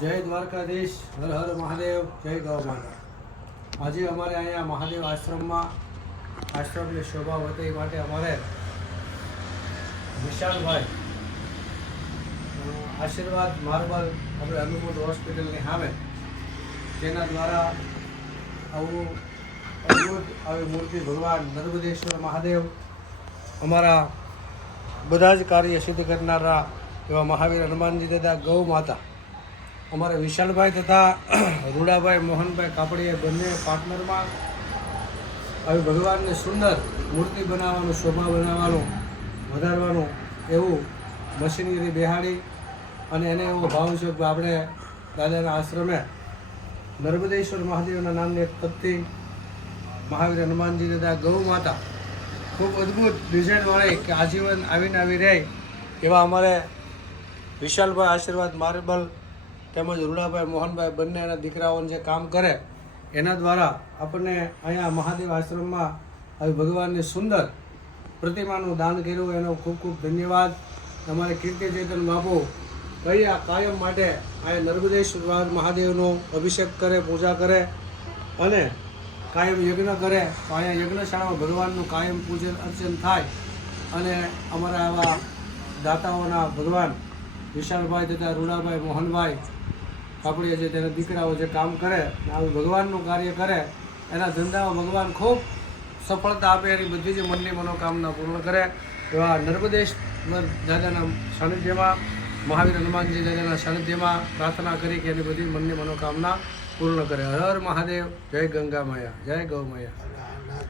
જય દ્વારકાધીશ, હર હર મહાદેવ, જય ગૌ માતા। આજે અમારે અહીંયા મહાદેવ આશ્રમની શોભા વધે માટે અમારે વિશાલભાઈ આશીર્વાદ માર્બલ આપણે અનુકૂળ હોસ્પિટલની સામે તેના દ્વારા આવું અદ્ભુત આવી મૂર્તિ ભગવાન નર્મદેશ્વર મહાદેવ અમારા બધા જ કાર્ય સિદ્ધ કરનારા એવા મહાવીર હનુમાનજી દાદા ગૌ માતા અમારે વિશાલભાઈ તથા રૂડાભાઈ મોહનભાઈ કાપડીએ બંને પાર્ટનરમાં આવી ભગવાનને સુંદર મૂર્તિ બનાવવાનું, શોભા બનાવવાનું, વધારવાનું એવું મશીનરી બેહાડી અને એને એવો ભાવ છે કે આપણે દાદાના આશ્રમે નર્મદેશ્વર મહાદેવના નામની એક તપથી મહાવીર હનુમાનજી દાદા ગૌ માતા ખૂબ અદ્ભુત ડિઝાઇનવાળી કે આજીવન આવીને આવી રહે એવા અમારે વિશાલભાઈ આશીર્વાદ માર્બલ તેમજ રૂડાભાઈ મોહનભાઈ બંને એના દીકરાઓને જે કામ કરે એના દ્વારા આપણને અહીંયા મહાદેવ આશ્રમમાં આવી ભગવાનની સુંદર પ્રતિમાનું દાન કર્યું એનો ખૂબ ખૂબ ધન્યવાદ। અમારે કીર્તિ ચેતન બાપુ કયા કાયમ માટે અહીંયા નર્મદેશ્વર મહાદેવનો અભિષેક કરે, પૂજા કરે અને કાયમ યજ્ઞ કરે તો અહીંયા યજ્ઞશાળામાં ભગવાનનું કાયમ પૂજન અર્ચન થાય અને અમારા આવા દાતાઓના ભગવાન વિશાલભાઈ તથા રૂડાભાઈ મોહનભાઈ આપણે જે તેના દીકરાઓ જે કામ કરે આવું ભગવાનનું કાર્ય કરે એના ધંધામાં ભગવાન ખૂબ સફળતા આપે, એની બધી જ મનની મનોકામના પૂર્ણ કરે એવા નર્મદેશ્વર દાદાના સાનિધ્યમાં, મહાવીર હનુમાનજી દાદાના સાનિધ્યમાં પ્રાર્થના કરી કે એની બધી મનની મનોકામના પૂર્ણ કરે। હર હર મહાદેવ, જય ગંગા માયા, જય ગૌ માયા।